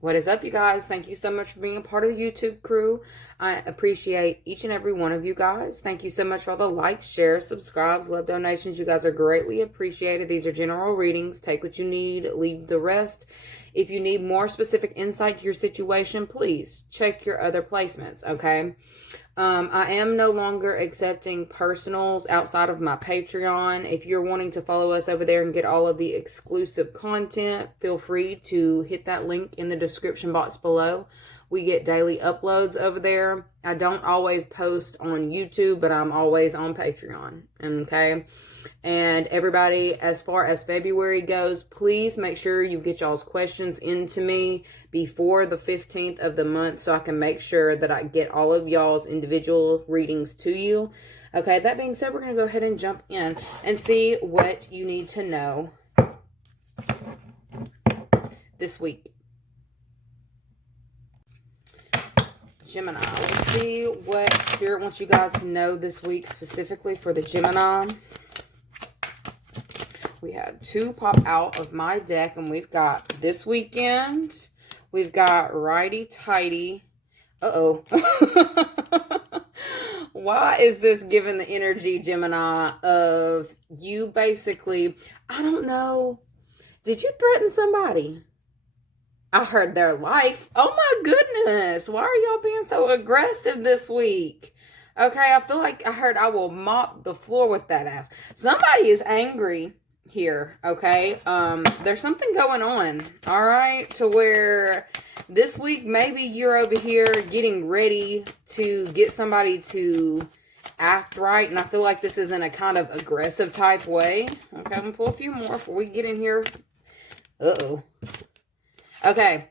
What is up, you guys? Thank you so much for being a part of the YouTube crew. I appreciate each and every one of you guys. Thank you so much for all the likes, shares, subscribes, love donations. You guys are greatly appreciated. These are general readings. Take what you need, leave the rest. If you need more specific insight to your situation, please check your other placements, okay? I am no longer accepting personals outside of my Patreon. If you're wanting to follow us over there and get all of the exclusive content, feel free to hit that link in the description box below. We get daily uploads over there. I don't always post on YouTube, but I'm always on Patreon, okay? And everybody, as far as February goes, please make sure you get y'all's questions into me before the 15th of the month so I can make sure that I get all of y'all's individual readings to you. Okay, that being said, we're going to go ahead and jump in and see what you need to know this week. Gemini. Let's see what Spirit wants you guys to know this week specifically for the Gemini. We had two pop out of my deck, and we've got this weekend. We've got righty tighty. Uh-oh. Why is this giving the energy, Gemini, of you basically, I don't know, did you threaten somebody? I heard their life. Oh my goodness. Why are y'all being so aggressive this week? Okay, I feel like I heard I will mop the floor with that ass. Somebody is angry here, okay? There's something going on, all right? To where this week, maybe you're over here getting ready to get somebody to act right. And I feel like this is in a kind of aggressive type way. Okay, I'm going to pull a few more before we get in here. Uh-oh. Okay,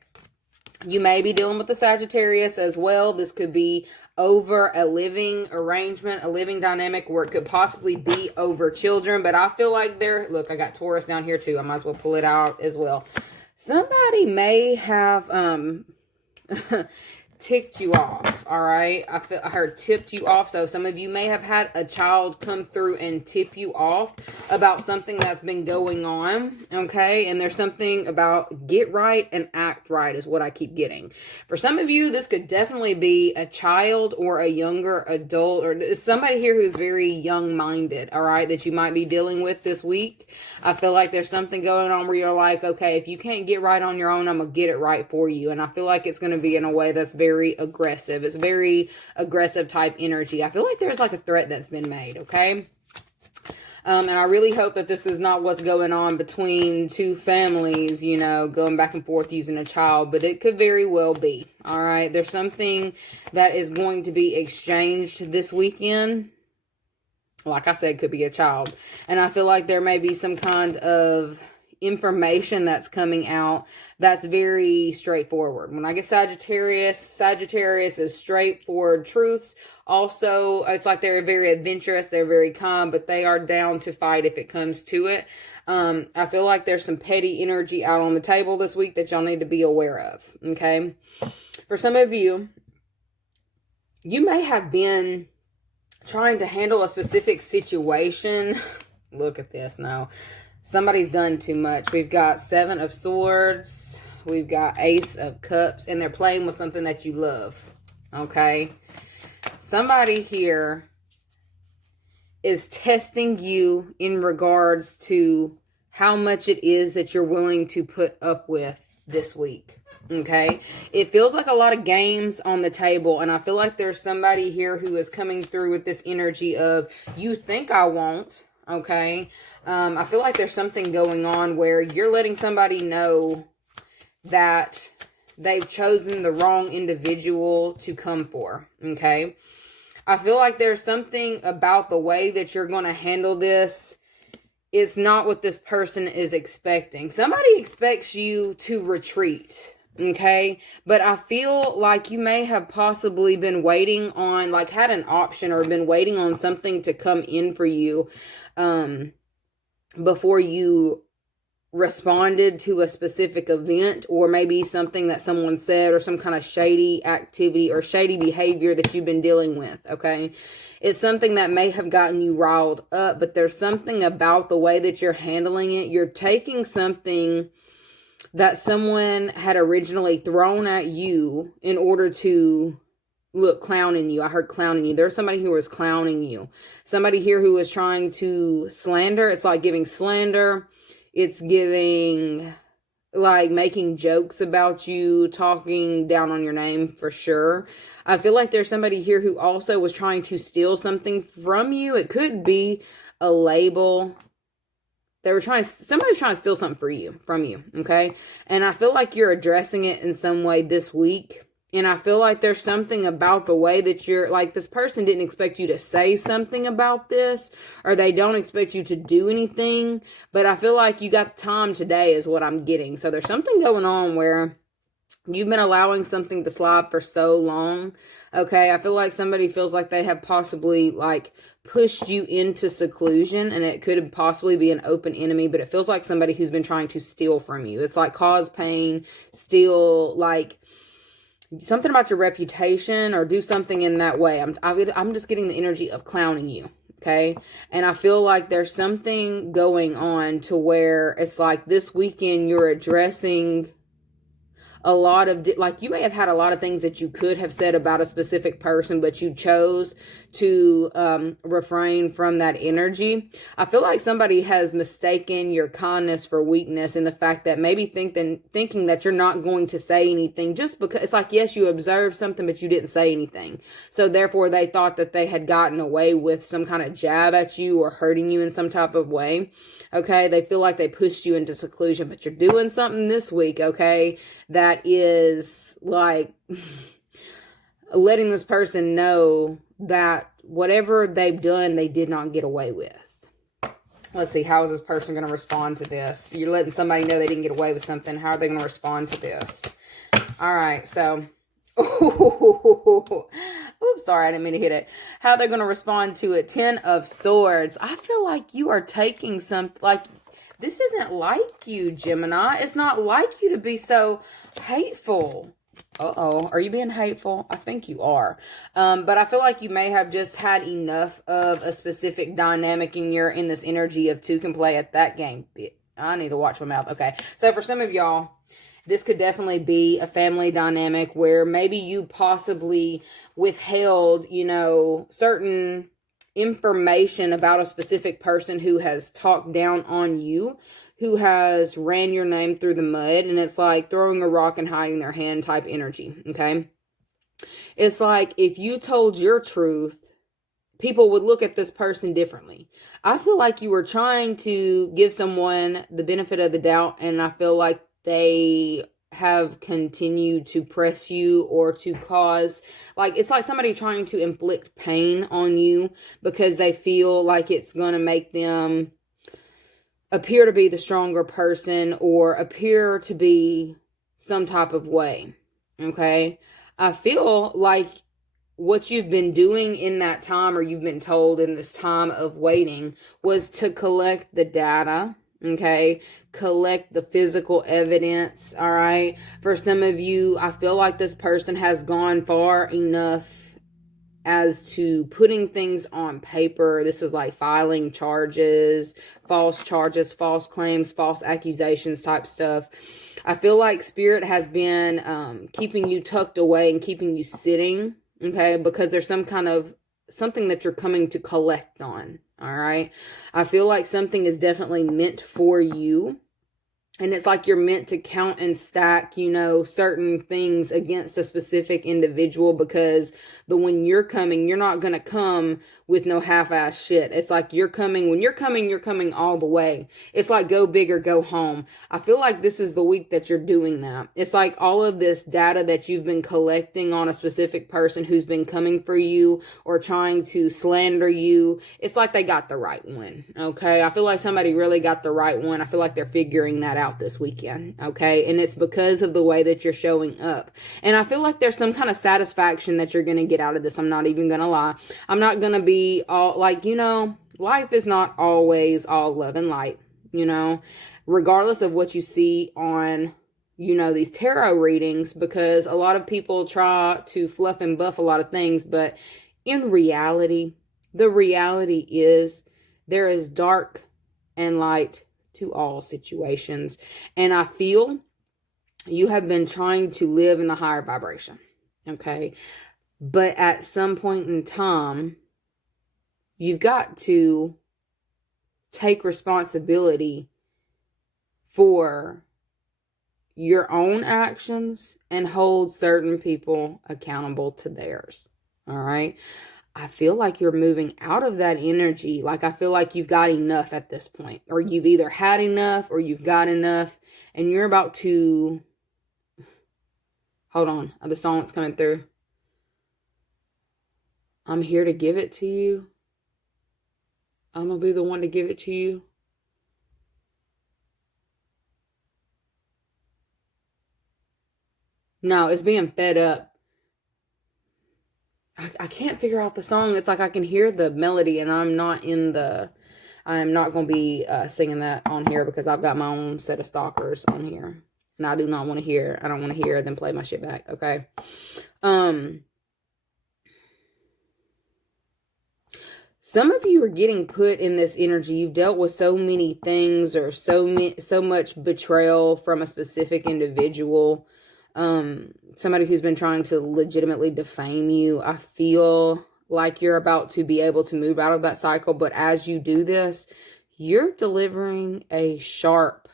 you may be dealing with the Sagittarius as well. This could be over a living arrangement, a living dynamic, where it could possibly be over children. But I feel like look, I got Taurus down here too. I might as well pull it out as well. Somebody may have ticked you off, all right? I heard tipped you off. So some of you may have had a child come through and tip you off about something that's been going on, okay? And there's something about get right and act right is what I keep getting. For some of you, this could definitely be a child or a younger adult or somebody here who's very young-minded, all right, that you might be dealing with this week. I feel like there's something going on where you're like, okay, if you can't get right on your own, I'm going to get it right for you. And I feel like it's going to be in a way that's very aggressive. It's very aggressive type energy. I feel like there's like a threat that's been made, okay? And I really hope that this is not what's going on between two families, you know, going back and forth using a child, but it could very well be, all right? There's something that is going to be exchanged this weekend. Like I said, could be a child. And I feel like there may be some kind of information that's coming out that's very straightforward. When I get Sagittarius is straightforward truths. Also, it's like they're very adventurous, they're very calm, but they are down to fight if it comes to it. I feel like there's some petty energy out on the table this week that y'all need to be aware of, okay? For some of you, you may have been trying to handle a specific situation. Look at this now. Somebody's done too much. We've got Seven of Swords. We've got Ace of Cups. And they're playing with something that you love. Okay? Somebody here is testing you in regards to how much it is that you're willing to put up with this week. Okay? It feels like a lot of games on the table. And I feel like there's somebody here who is coming through with this energy of, you think I won't. Okay? I feel like there's something going on where you're letting somebody know that they've chosen the wrong individual to come for, okay? I feel like there's something about the way that you're going to handle this. It's not what this person is expecting. Somebody expects you to retreat, okay? But I feel like you may have possibly been waiting on, like had an option or been waiting on something to come in for you. before you responded to a specific event, or maybe something that someone said, or some kind of shady activity or shady behavior that you've been dealing with, okay? It's something that may have gotten you riled up, but there's something about the way that you're handling it. You're taking something that someone had originally thrown at you in order to, look, clowning you. I heard clowning you. There's somebody who was clowning you. Somebody here who was trying to slander. It's like giving slander. It's giving, like, making jokes about you, talking down on your name for sure. I feel like there's somebody here who also was trying to steal something from you. It could be a label. Somebody was trying to steal something from you, okay? And I feel like you're addressing it in some way this week. And I feel like there's something about the way that you're, like, this person didn't expect you to say something about this, or they don't expect you to do anything, but I feel like you got time today is what I'm getting. So there's something going on where you've been allowing something to slide for so long, okay? I feel like somebody feels like they have possibly, like, pushed you into seclusion, and it could possibly be an open enemy, but it feels like somebody who's been trying to steal from you. It's like cause pain, steal, like, something about your reputation, or do something in that way. I'm just getting the energy of clowning you, okay? And I feel like there's something going on to where it's like this weekend you're addressing a lot of, like, you may have had a lot of things that you could have said about a specific person, but you chose to refrain from that energy. I feel like somebody has mistaken your kindness for weakness, and the fact that maybe thinking that you're not going to say anything, just because it's like, yes, you observed something, but you didn't say anything. So therefore they thought that they had gotten away with some kind of jab at you or hurting you in some type of way. Okay, they feel like they pushed you into seclusion, but you're doing something this week, okay, that is like letting this person know that whatever they've done, they did not get away with. Let's see, how is this person going to respond to this? You're letting somebody know they didn't get away with something. How are they going to respond to this? All right, so... Oops, sorry, I didn't mean to hit it. How they're going to respond to it. 10 of Swords. I feel like you are taking some, like, this isn't like you, Gemini. It's not like you to be so hateful. Uh-oh, are you being hateful? I think you are. But I feel like you may have just had enough of a specific dynamic, and you're in this energy of two can play at that game. I need to watch my mouth. Okay, so for some of y'all, this could definitely be a family dynamic where maybe you possibly withheld, you know, certain information about a specific person who has talked down on you, who has ran your name through the mud, and it's like throwing a rock and hiding their hand type energy, okay? It's like if you told your truth, people would look at this person differently. I feel like you were trying to give someone the benefit of the doubt, and I feel like they have continued to press you or to cause, like, it's like somebody trying to inflict pain on you because they feel like it's going to make them appear to be the stronger person or appear to be some type of way, okay? I feel like what you've been doing in that time, or you've been told in this time of waiting, was to collect the data, okay? Collect the physical evidence, all right? For some of you, I feel like this person has gone far enough as to putting things on paper. This is like filing charges, false claims, false accusations type stuff. I feel like Spirit has been keeping you tucked away and keeping you sitting, okay? Because there's some kind of something that you're coming to collect on, all right? I feel like something is definitely meant for you. And it's like you're meant to count and stack, you know, certain things against a specific individual, because when you're coming, you're not going to come with no half-ass shit. It's like you're coming, when you're coming all the way. It's like go big or go home. I feel like this is the week that you're doing that. It's like all of this data that you've been collecting on a specific person who's been coming for you or trying to slander you. It's like they got the right one, okay? I feel like somebody really got the right one. I feel like they're figuring that out this weekend, okay? And it's because of the way that you're showing up. And I feel like there's some kind of satisfaction that you're going to get out of this. I'm not even going to lie. I'm not going to be all like, you know, life is not always all love and light, you know, regardless of what you see on, you know, these tarot readings, because a lot of people try to fluff and buff a lot of things, but in reality, the reality is there is dark and light to all situations. And I feel you have been trying to live in the higher vibration, okay? But at some point in time, you've got to take responsibility for your own actions and hold certain people accountable to theirs. All right. I feel like you're moving out of that energy. Like, I feel like you've got enough at this point, or you've either had enough or you've got enough, and you're about to, hold on, the song that's coming through. I'm here to give it to you. I'm going to be the one to give it to you. No, it's being fed up. I can't figure out the song. It's like I can hear the melody, and I'm not going to be singing that on here because I've got my own set of stalkers on here. And I do not want to hear. I don't want to hear them play my shit back. Okay. Some of you are getting put in this energy. You've dealt with so many things, or so much betrayal from a specific individual. Somebody who's been trying to legitimately defame you. I feel like you're about to be able to move out of that cycle. But as you do this, you're delivering a sharp,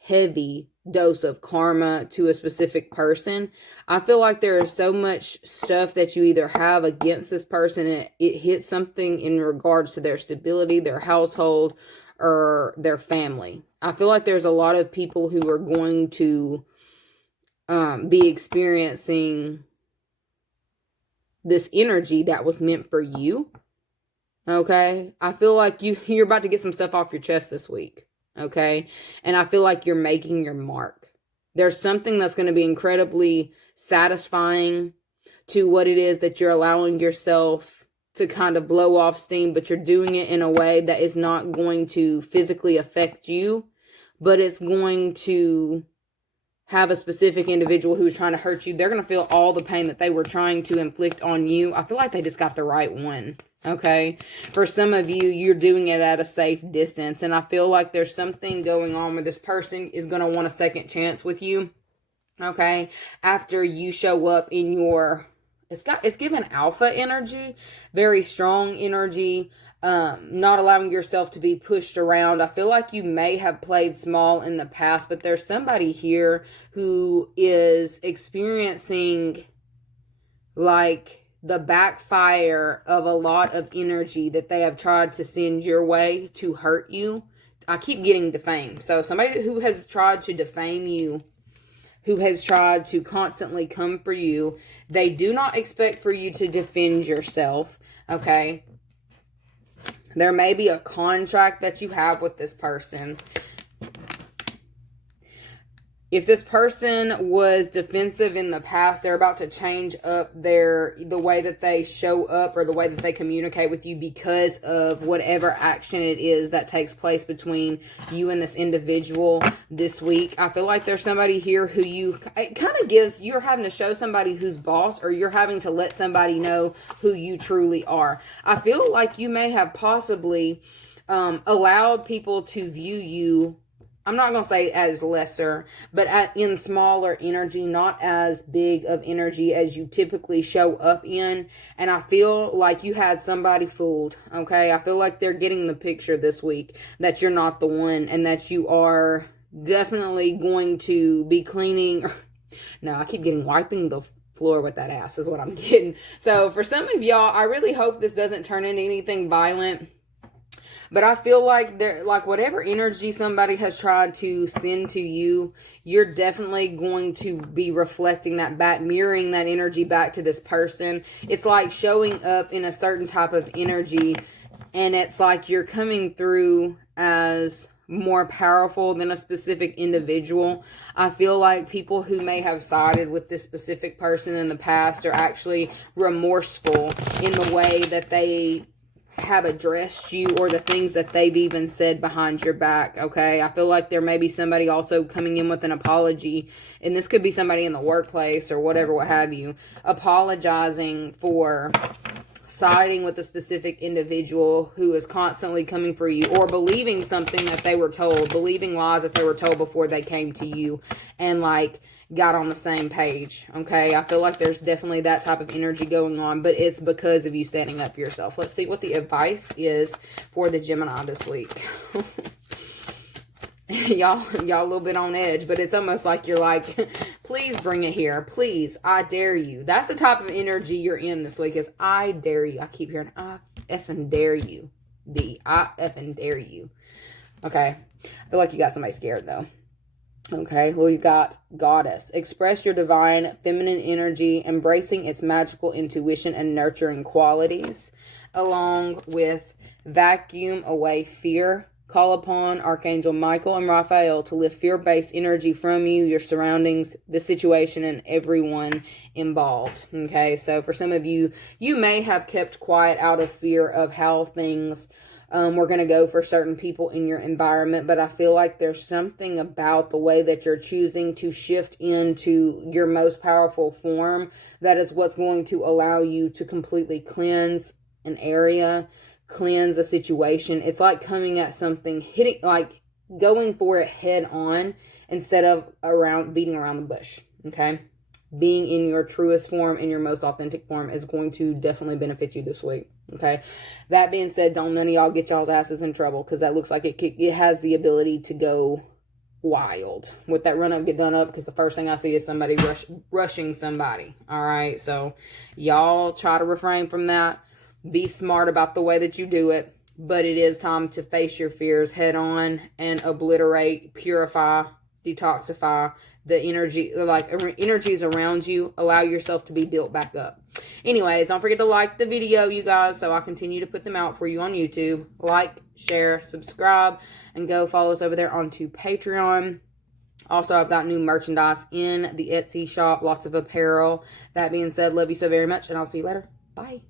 heavy dose of karma to a specific person. I feel like there is so much stuff that you either have against this person, it hits something in regards to their stability, their household, or their family. I feel like there's a lot of people who are going to be experiencing this energy that was meant for you. Okay? I feel like you're about to get some stuff off your chest this week. Okay? And I feel like you're making your mark. There's something that's going to be incredibly satisfying to what it is that you're allowing yourself to kind of blow off steam, but you're doing it in a way that is not going to physically affect you, but it's going to have a specific individual who's trying to hurt you. They're going to feel all the pain that they were trying to inflict on you. I feel like they just got the right one. Okay. For some of you, you're doing it at a safe distance. And I feel like there's something going on where this person is going to want a second chance with you. Okay. After you show up in your, it's given alpha energy, very strong energy. Not allowing yourself to be pushed around. I feel like you may have played small in the past, but there's somebody here who is experiencing like the backfire of a lot of energy that they have tried to send your way to hurt you. I keep getting defamed. So somebody who has tried to defame you, who has tried to constantly come for you, they do not expect for you to defend yourself. Okay. There may be a contract that you have with this person. If this person was defensive in the past, they're about to change up the way that they show up or the way that they communicate with you because of whatever action it is that takes place between you and this individual this week. I feel like there's somebody here who it kind of gives, you're having to show somebody who's boss, or you're having to let somebody know who you truly are. I feel like you may have possibly allowed people to view you, I'm not going to say as lesser, but in smaller energy, not as big of energy as you typically show up in. And I feel like you had somebody fooled, okay? I feel like they're getting the picture this week that you're not the one, and that you are definitely going to be cleaning. No, I keep getting wiping the floor with that ass is what I'm getting. So for some of y'all, I really hope this doesn't turn into anything violent. But I feel like whatever energy somebody has tried to send to you, you're definitely going to be reflecting that back, mirroring that energy back to this person. It's like showing up in a certain type of energy, and it's like you're coming through as more powerful than a specific individual. I feel like people who may have sided with this specific person in the past are actually remorseful in the way that they have addressed you, or the things that they've even said behind your back, okay? I feel like there may be somebody also coming in with an apology, and this could be somebody in the workplace or whatever, what have you, apologizing for siding with a specific individual who is constantly coming for you, or believing something that they were told, believing lies that they were told before they came to you, and like got on the same page, okay? I feel like there's definitely that type of energy going on, but it's because of you standing up for yourself. Let's see what the advice is for the Gemini this week. y'all a little bit on edge, but it's almost like you're like, please bring it here, please, I dare you. That's the type of energy you're in this week, is I dare you. I keep hearing I effing dare you. I effing dare you. Okay, I feel like you got somebody scared though. Okay, we got Goddess. Express your divine feminine energy, embracing its magical intuition and nurturing qualities, along with vacuum away fear. Call upon Archangel Michael and Raphael to lift fear-based energy from you, your surroundings, the situation, and everyone involved. Okay, so for some of you, you may have kept quiet out of fear of how things we're going to go for certain people in your environment, but I feel like there's something about the way that you're choosing to shift into your most powerful form that is what's going to allow you to completely cleanse an area, cleanse a situation. It's like coming at something, hitting, like going for it head on instead of beating around the bush, okay? Being in your truest form, in your most authentic form, is going to definitely benefit you this week. Okay. That being said, don't none of y'all get y'all's asses in trouble, because that looks like it has the ability to go wild with that run up, get done up, because the first thing I see is somebody rushing somebody. All right. So y'all try to refrain from that. Be smart about the way that you do it. But it is time to face your fears head on and obliterate, purify, detoxify the energy, like energies around you. Allow yourself to be built back up. Anyways, don't forget to like the video, you guys, so I continue to put them out for you on YouTube. Like, share, subscribe, and go follow us over there onto Patreon. Also, I've got new merchandise in the Etsy shop, lots of apparel. That being said, love you so very much, and I'll see you later. Bye.